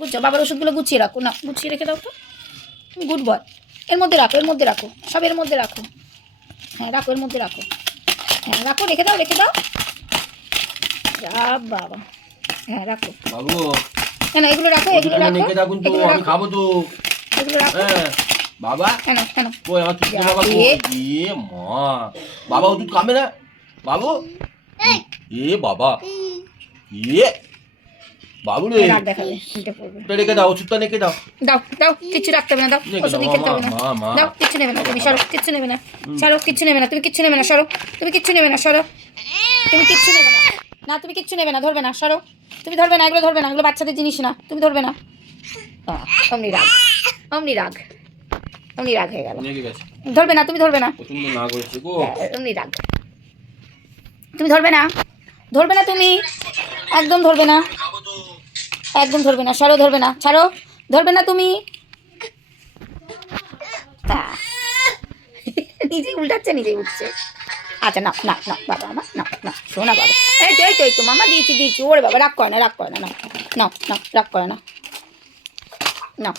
বুঝছো, বাবার ওষুধগুলো গুছিয়ে রাখো, না গুছিয়ে রেখে দাও তো, গুড বয়। এর মধ্যে রাখো, এর মধ্যে রাখো, সব এর মধ্যে রাখো। হ্যাঁ রাখো, এর মধ্যে রাখো। হ্যাঁ রাখো, রেখে দাও, রেখে দাও। যা বাবা, হ্যাঁ রাখো বাবু। না এগুলো রাখো, এগুলো রাখো, রেখে দাও কিন্তু আমি খাবো তো। এগুলো রাখো। হ্যাঁ বাবা, কেন কেন কই আমার কিডনি বাবা কই? এ মা, বাবা ওষুধ খাবে না বাবু? এ বাবা, এ বাবু রে, রাগ দেখাবে, চিন্তা করবে। রেখে দাও ওষুধটা, রেখে দাও। দাও দাও, কিচ্ছু রাখতে হবে না, দাও ওষুধ খেতে হবে না। দাও, কিচ্ছু নেবে না তুমি, সরো, কিচ্ছু নেবে না, সরো, কিচ্ছু নেবে না, তুমি কিচ্ছু নেবে না, সরো, তুমি কিচ্ছু নেবে না, সরো, তুমি কিচ্ছু নেবে না, না তুমি কিচ্ছু নেবে না, ধরবে না, সরো, তুমি ধরবে না, এগুলো ধরবে না, এগুলো বাচ্চাদের জিনিস না, তুমি ধরবে না। অমনি রাগ, অমনি রাগ, অমনি রাগ হয়ে গেল। ধরবে না, তুমি ধরবে না, অমনি রাগ, তুমি ধরবে না, ধরবে না তুমি, একদম ধরবে না, একদম ধরবে না, সরো, ধরবে না, ছাড়ো, ধরবে না তুমি। নিজেই উল্টাচ্ছে, নিজেই উঠছে। আচ্ছা না না না বাবা, আমার না না, শোনা বাবা, এই তো এই তো এই তো মামা, দিয়েছি দিয়েছি, ওরে বাবা রাগ করে না, রাগ করে না, না না না, রাগ করে না, না।